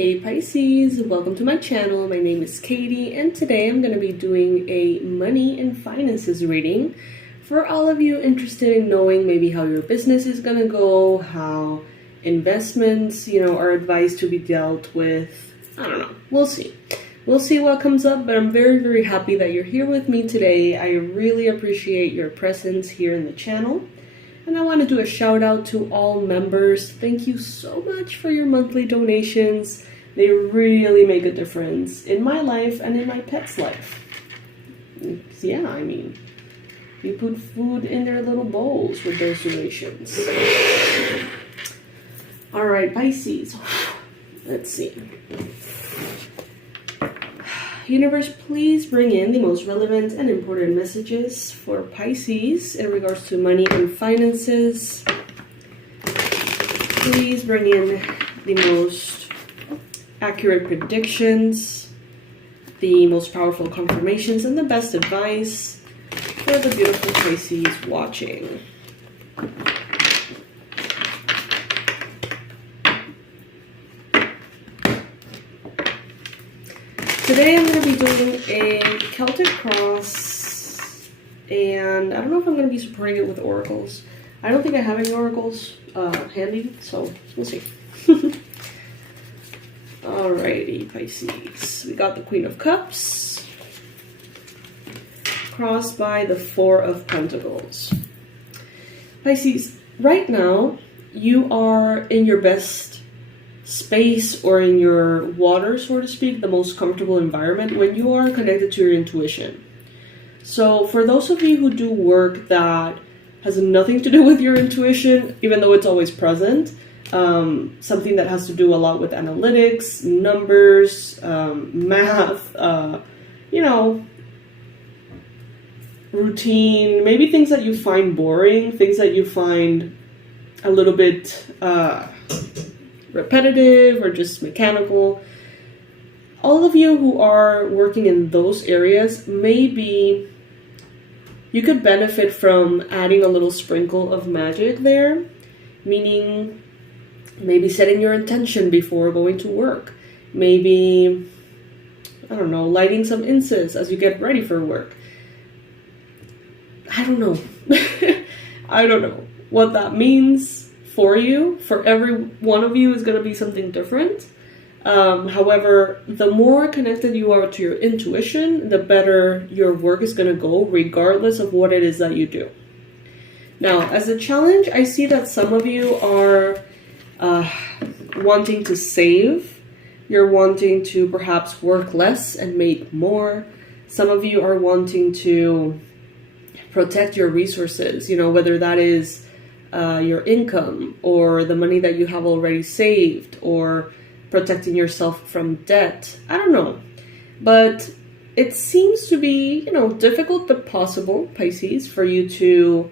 Hey Pisces, welcome to my channel. My name is Katie and today I'm going to be doing a money and finances reading for all of you interested in knowing maybe how your business is going to go, how investments, are advised to be dealt with. I don't know. We'll see. We'll see what comes up, but I'm very, very happy that you're here with me today. I really appreciate your presence here in the channel. And I want to do a shout out to all members. Thank you so much for your monthly donations. They really make a difference in my life and in my pet's life. Yeah, you put food in their little bowls with those donations. All right, Pisces. Let's see. Universe, please bring in the most relevant and important messages for Pisces in regards to money and finances. Please bring in the most accurate predictions, the most powerful confirmations, and the best advice for the beautiful Pisces watching. Today I'm going to be doing a Celtic cross, and I don't know if I'm going to be supporting it with oracles. I don't think I have any oracles handy, so we'll see. Alrighty, Pisces. We got the Queen of Cups, crossed by the Four of Pentacles. Pisces, right now you are in your best space or in your water, so to speak, the most comfortable environment when you are connected to your intuition. So for those of you who do work that has nothing to do with your intuition, even though it's always present, something that has to do a lot with analytics, numbers, math, routine, maybe things that you find boring, things that you find a little bit repetitive or just mechanical. All of you who are working in those areas, maybe you could benefit from adding a little sprinkle of magic there, meaning maybe setting your intention before going to work, maybe, I don't know, lighting some incense as you get ready for work. I don't know. I don't know what that means for you. For every one of you is going to be something different. However, the more connected you are to your intuition, the better your work is going to go, regardless of what it is that you do. Now, as a challenge, I see that some of you are wanting to save. You're wanting to perhaps work less and make more. Some of you are wanting to protect your resources, whether that is your income or the money that you have already saved or protecting yourself from debt. I don't know. But it seems to be, difficult but possible, Pisces, for you to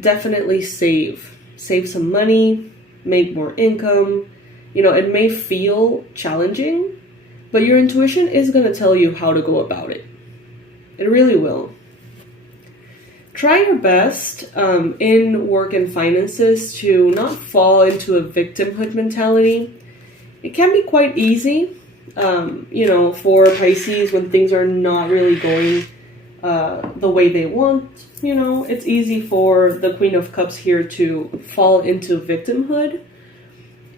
definitely save some money, make more income. It may feel challenging, but your intuition is going to tell you how to go about it. It really will. Try your best in work and finances to not fall into a victimhood mentality. It can be quite easy, for Pisces when things are not really going the way they want. It's easy for the Queen of Cups here to fall into victimhood.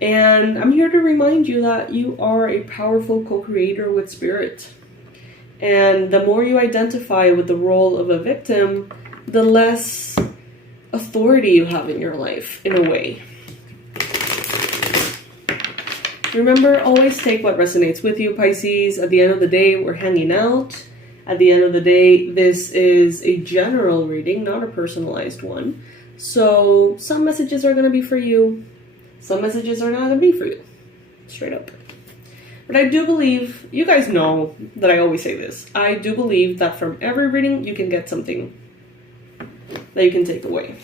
And I'm here to remind you that you are a powerful co-creator with spirit. And the more you identify with the role of a victim, the less authority you have in your life, in a way. Remember, always take what resonates with you, Pisces. At the end of the day, we're hanging out. At the end of the day, this is a general reading, not a personalized one. So some messages are going to be for you. Some messages are not going to be for you. Straight up. But I do believe, you guys know that I always say this, I do believe that from every reading, you can get something that you can take away.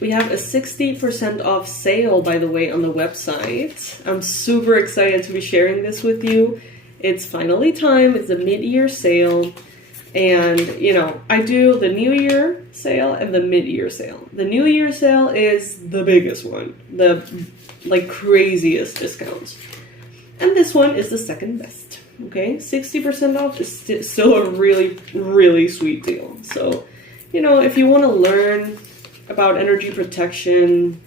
We have a 60% off sale, by the way, on the website. I'm super excited to be sharing this with you. It's finally time. It's a mid-year sale. And, you know, I do the New Year sale and the mid-year sale. The New Year sale is the biggest one. The, like, craziest discounts. And this one is the second best. Okay? 60% off is still a really, really sweet deal. So, you know, if you want to learn about energy protection,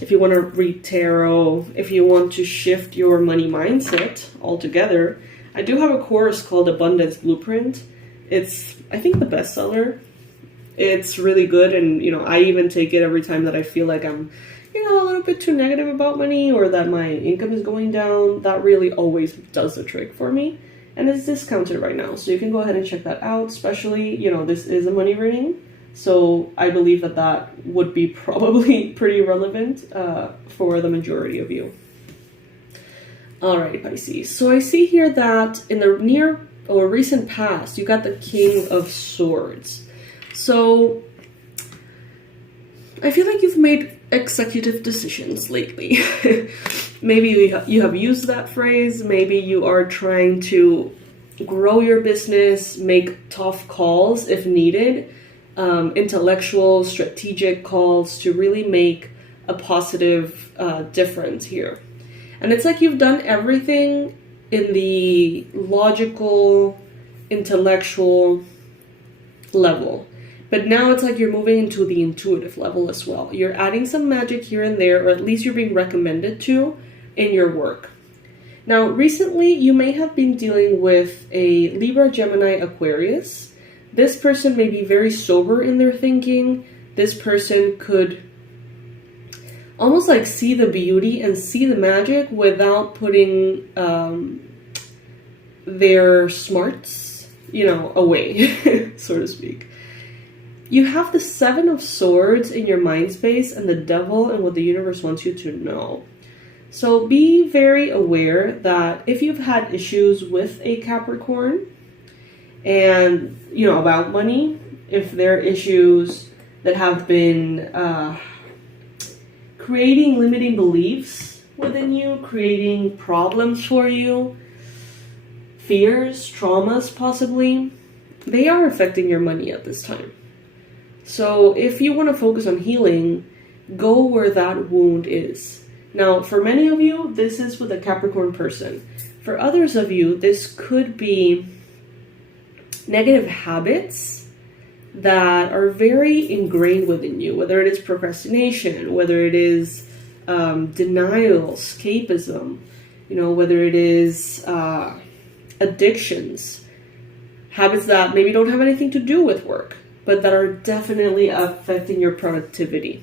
if you want to read tarot, if you want to shift your money mindset altogether, I do have a course called Abundance Blueprint. It's, I think, the bestseller. It's really good, and, you know, I even take it every time that I feel like I'm, you know, a little bit too negative about money or that my income is going down. That really always does the trick for me, and it's discounted right now, so you can go ahead and check that out, especially, you know, this is a money reading. So I believe that that would be probably pretty relevant for the majority of you. Alright, Pisces. So I see here that in the near or recent past, you got the King of Swords. So I feel like you've made executive decisions lately. Maybe you have used that phrase. Maybe you are trying to grow your business, make tough calls if needed. Intellectual, strategic calls to really make a positive difference here. And it's like you've done everything in the logical, intellectual level. But now it's like you're moving into the intuitive level as well. You're adding some magic here and there, or at least you're being recommended to in your work. Now, recently, you may have been dealing with a Libra, Gemini, Aquarius. This person may be very sober in their thinking. This person could almost like see the beauty and see the magic without putting their smarts, you know, away, so to speak. You have the Seven of Swords in your mind space and the Devil and what the universe wants you to know. So be very aware that if you've had issues with a Capricorn, and, you know, about money, if there are issues that have been creating limiting beliefs within you, creating problems for you, fears, traumas possibly, they are affecting your money at this time. So if you want to focus on healing, go where that wound is. Now, for many of you, this is with a Capricorn person. For others of you, this could be negative habits that are very ingrained within you, whether it is procrastination, whether it is denial, escapism, you know, whether it is addictions, habits that maybe don't have anything to do with work, but that are definitely affecting your productivity.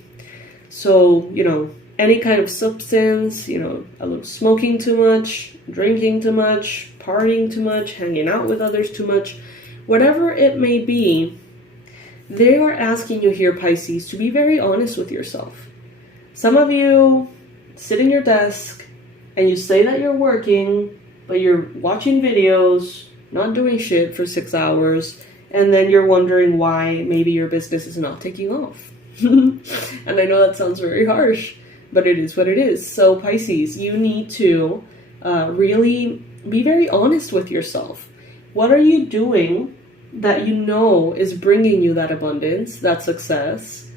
So, you know, any kind of substance, you know, a little smoking too much, drinking too much, partying too much, hanging out with others too much, whatever it may be, they are asking you here, Pisces, to be very honest with yourself. Some of you sit in your desk and you say that you're working, but you're watching videos, not doing shit for 6 hours, and then you're wondering why maybe your business is not taking off. And I know that sounds very harsh, but it is what it is. So Pisces, you need to really be very honest with yourself. What are you doing that you know is bringing you that abundance, that success?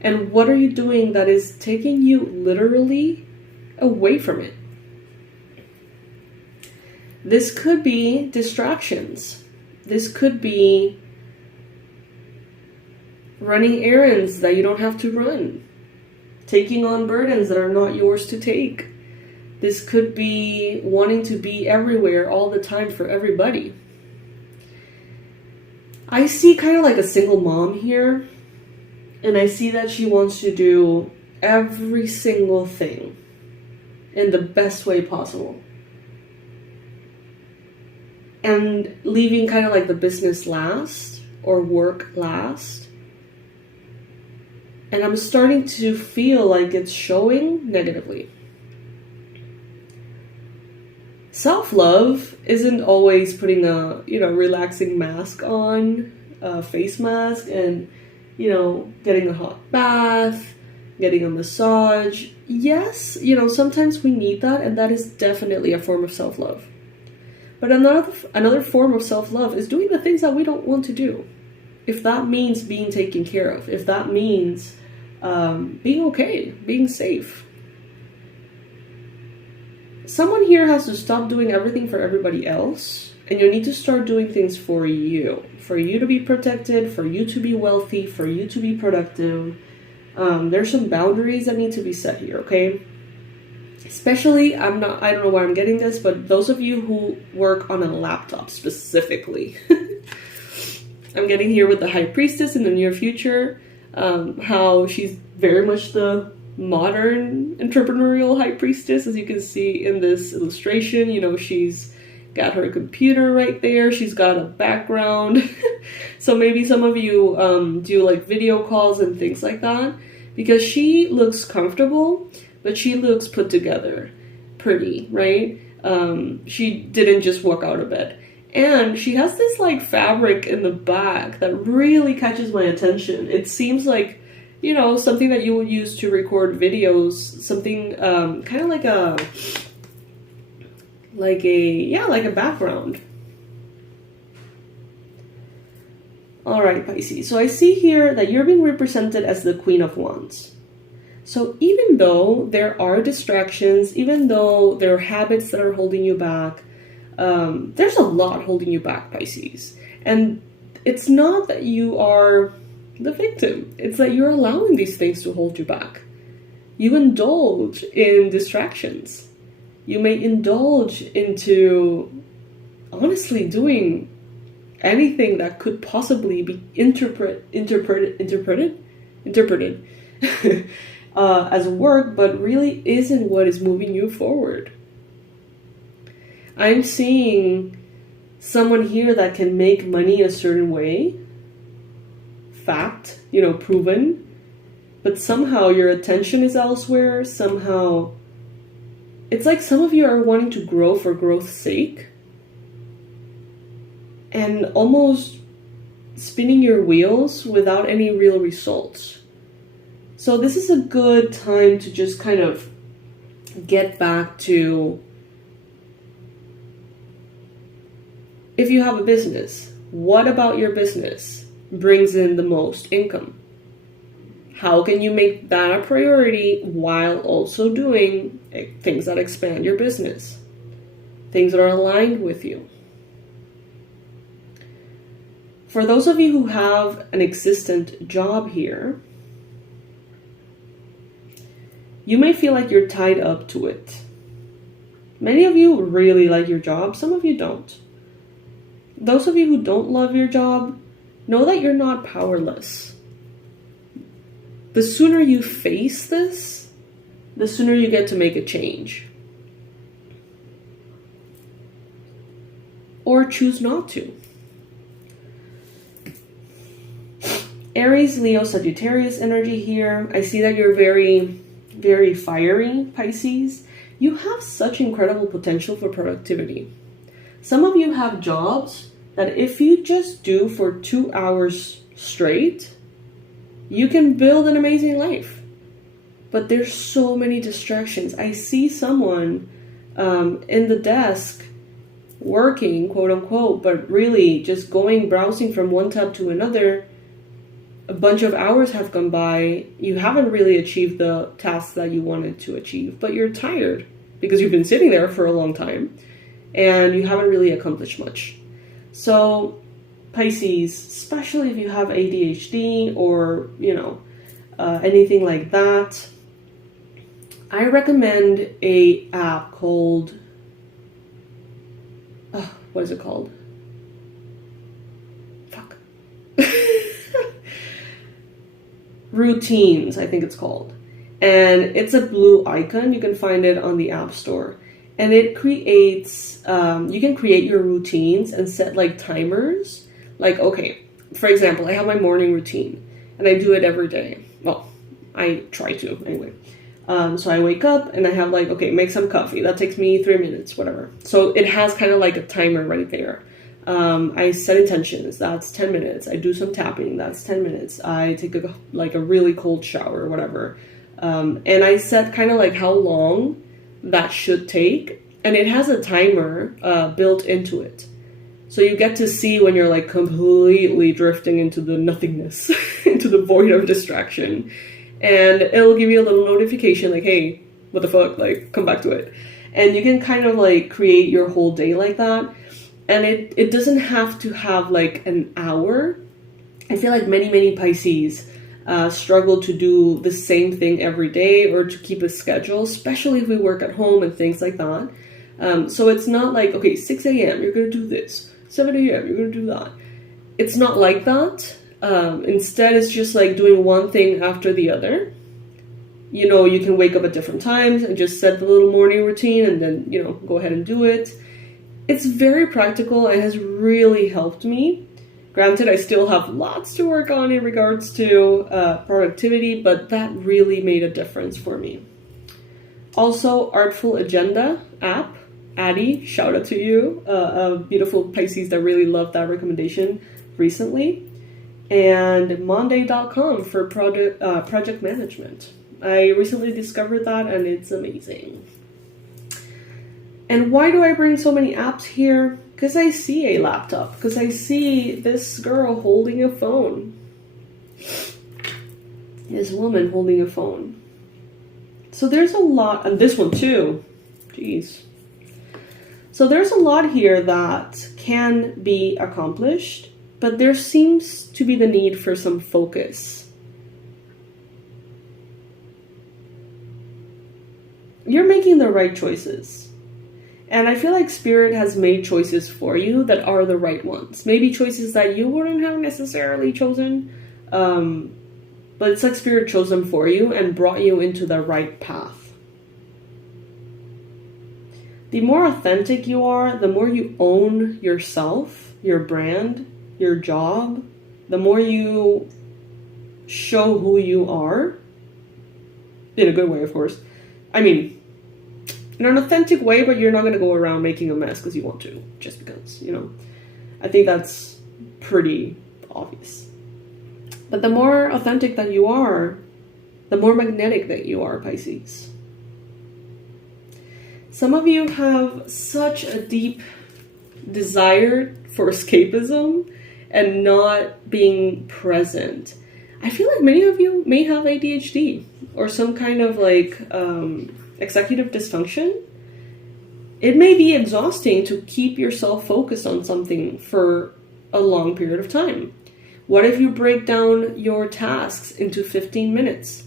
And what are you doing that is taking you literally away from it? This could be distractions. This could be running errands that you don't have to run. Taking on burdens that are not yours to take. This could be wanting to be everywhere all the time for everybody. I see kind of like a single mom here, and I see that she wants to do every single thing in the best way possible. And leaving kind of like the business last or work last. And I'm starting to feel like it's showing negatively. Self-love isn't always putting a, relaxing mask on, a face mask, and, getting a hot bath, getting a massage. Yes, sometimes we need that, and that is definitely a form of self-love. But another form of self-love is doing the things that we don't want to do. If that means being taken care of, if that means being okay, being safe. Someone here has to stop doing everything for everybody else, and you need to start doing things for you to be protected, for you to be wealthy, for you to be productive. There's some boundaries that need to be set here, okay? Especially, I don't know why I'm getting this, but those of you who work on a laptop specifically. I'm getting here with the High Priestess in the near future, how she's very much the modern entrepreneurial High Priestess, as you can see in this illustration. You know, she's got her computer right there, she's got a background. So maybe some of you do like video calls and things like that, because she looks comfortable, but she looks put together, pretty, right? She didn't just walk out of bed. And she has this like fabric in the back that really catches my attention. It seems like, you know, something that you would use to record videos, something kind of like a background. All right, Pisces. So I see here that you're being represented as the Queen of Wands. So even though there are distractions, even though there are habits that are holding you back, there's a lot holding you back, Pisces. And it's not that you are the victim. It's that you're allowing these things to hold you back. You indulge in distractions. You may indulge into, honestly, doing anything that could possibly be interpreted as work, but really isn't what is moving you forward. I'm seeing someone here that can make money a certain way, fact, you know, proven, but somehow your attention is elsewhere. Somehow it's like some of you are wanting to grow for growth's sake and almost spinning your wheels without any real results. So this is a good time to just kind of get back to, if you have a business, what about your business brings in the most income? How can you make that a priority while also doing things that expand your business? Things that are aligned with you. For those of you who have an existent job here, you may feel like you're tied up to it. Many of you really like your job, some of you don't. Those of you who don't love your job, know that you're not powerless. The sooner you face this, the sooner you get to make a change. Or choose not to. Aries, Leo, Sagittarius energy here. I see that you're very, very fiery, Pisces. You have such incredible potential for productivity. Some of you have jobs that if you just do for 2 hours straight, you can build an amazing life. But there's so many distractions. I see someone in the desk working, quote unquote, but really just browsing from one tab to another. A bunch of hours have gone by. You haven't really achieved the tasks that you wanted to achieve, but you're tired because you've been sitting there for a long time and you haven't really accomplished much. So Pisces, especially if you have ADHD or, you know, anything like that, I recommend a app called, what is it called? Fuck. Routines, I think it's called. And it's a blue icon. You can find it on the App Store. And it creates, you can create your routines and set like timers. Like, okay, for example, I have my morning routine and I do it every day. Well, I try to anyway. So I wake up and I have like, okay, make some coffee. That takes me 3 minutes, whatever. So it has kind of like a timer right there. I set intentions. That's 10 minutes. I do some tapping. That's 10 minutes. I take a really cold shower or whatever. And I set kind of like how long that should take. And it has a timer built into it. So you get to see when you're like completely drifting into the nothingness, into the void of distraction. And it'll give you a little notification like, hey, what the fuck, like, come back to it. And you can kind of like create your whole day like that. And it doesn't have to have like an hour. I feel like many Pisces struggle to do the same thing every day or to keep a schedule, especially if we work at home and things like that. So it's not like, okay, 6 a.m., you're going to do this. 7 a.m., you're going to do that. It's not like that. Instead, it's just like doing one thing after the other. You know, you can wake up at different times and just set the little morning routine and then, you know, go ahead and do it. It's very practical and has really helped me. Granted, I still have lots to work on in regards to productivity, but that really made a difference for me. Also, Artful Agenda app. Addie, shout out to you. A beautiful Pisces that really loved that recommendation recently. And Monday.com for project management. I recently discovered that and it's amazing. And why do I bring so many apps here? Because I see a laptop. Because I see this girl holding a phone. This woman holding a phone. So there's a lot, and this one too. Jeez. So there's a lot here that can be accomplished, but there seems to be the need for some focus. You're making the right choices. And I feel like Spirit has made choices for you that are the right ones. Maybe choices that you wouldn't have necessarily chosen, but it's like Spirit chose them for you and brought you into the right path. The more authentic you are, the more you own yourself, your brand, your job, the more you show who you are, in a good way, of course. I mean, in an authentic way, but you're not going to go around making a mess because you want to, just because, you know. I think that's pretty obvious. But the more authentic that you are, the more magnetic that you are, Pisces. Some of you have such a deep desire for escapism and not being present. I feel like many of you may have ADHD or some kind of like executive dysfunction. It may be exhausting to keep yourself focused on something for a long period of time. What if you break down your tasks into 15 minutes?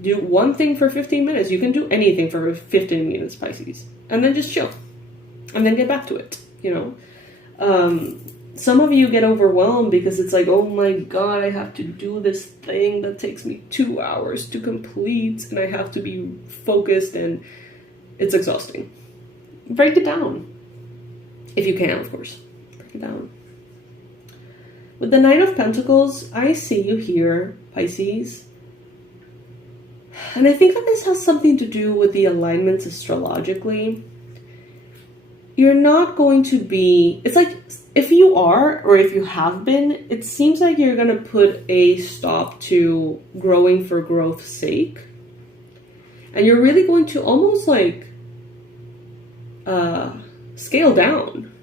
Do one thing for 15 minutes. You can do anything for 15 minutes, Pisces. And then just chill. And then get back to it, you know. Some of you get overwhelmed because it's like, oh my God, I have to do this thing that takes me 2 hours to complete. And I have to be focused and it's exhausting. Break it down. If you can, of course. Break it down. With the Knight of Pentacles, I see you here, Pisces. And I think that this has something to do with the alignments astrologically. You're not going to be... It's like, if you are, or if you have been, it seems like you're going to put a stop to growing for growth's sake. And you're really going to almost like scale down.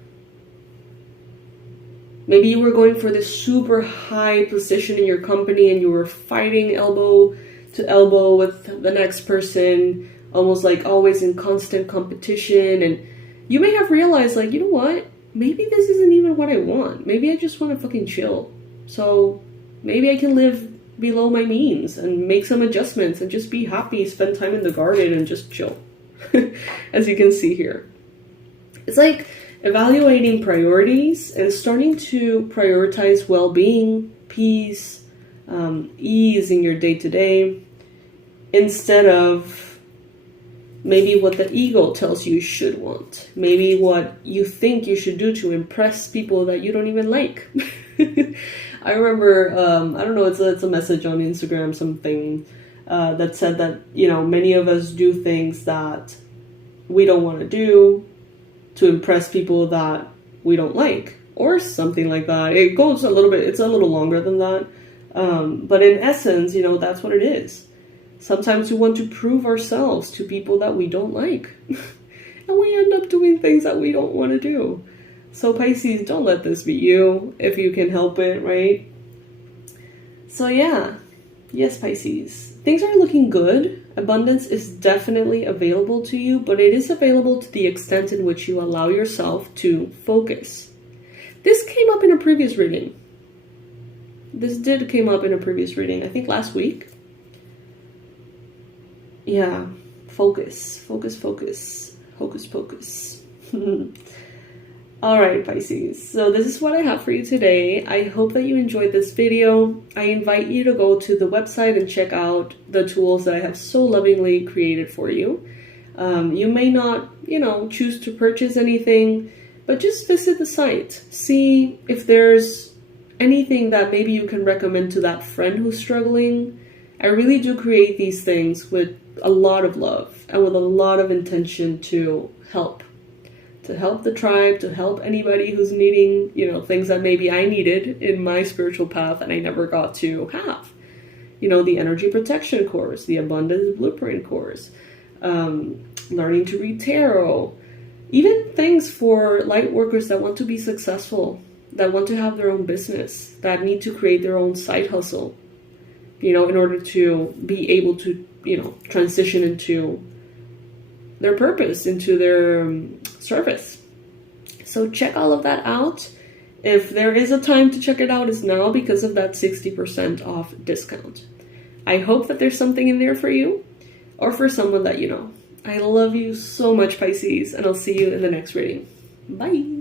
Maybe you were going for this super high position in your company and you were fighting elbow to elbow with the next person, almost like always in constant competition. And you may have realized, like, you know what? Maybe this isn't even what I want. Maybe I just want to fucking chill. So maybe I can live below my means and make some adjustments and just be happy, spend time in the garden and just chill. As you can see here. It's like evaluating priorities and starting to prioritize well-being, peace, ease in your day-to-day, instead of maybe what the ego tells you should want. Maybe what you think you should do to impress people that you don't even like. I remember, I don't know, it's a message on Instagram, something that said that, you know, many of us do things that we don't want to do to impress people that we don't like, or something like that. It goes a little bit, it's a little longer than that. But in essence, you know, that's what it is. Sometimes we want to prove ourselves to people that we don't like. and we end up doing things that we don't want to do. So Pisces, don't let this be you if you can help it, right? So yeah, yes, Pisces, things are looking good. Abundance is definitely available to you, but it is available to the extent in which you allow yourself to focus. This came up in a previous reading. This did came up in a previous reading, I think last week. Yeah, focus, focus, focus, hocus pocus. Alright, Pisces, so this is what I have for you today. I hope that you enjoyed this video. I invite you to go to the website and check out the tools that I have so lovingly created for you. You may not, choose to purchase anything, but just visit the site. See if there's anything that maybe you can recommend to that friend who's struggling. I really do create these things with a lot of love and with a lot of intention to help the tribe, to help anybody who's needing, things that maybe I needed in my spiritual path and I never got to have. The energy protection course, the abundance blueprint course, learning to read tarot, even things for light workers that want to be successful, that want to have their own business, that need to create their own side hustle, in order to be able to, transition into their purpose, into their service. So check all of that out. If there is a time to check it out, it's now because of that 60% off discount. I hope that there's something in there for you or for someone that you know. I love you so much, Pisces, and I'll see you in the next reading. Bye.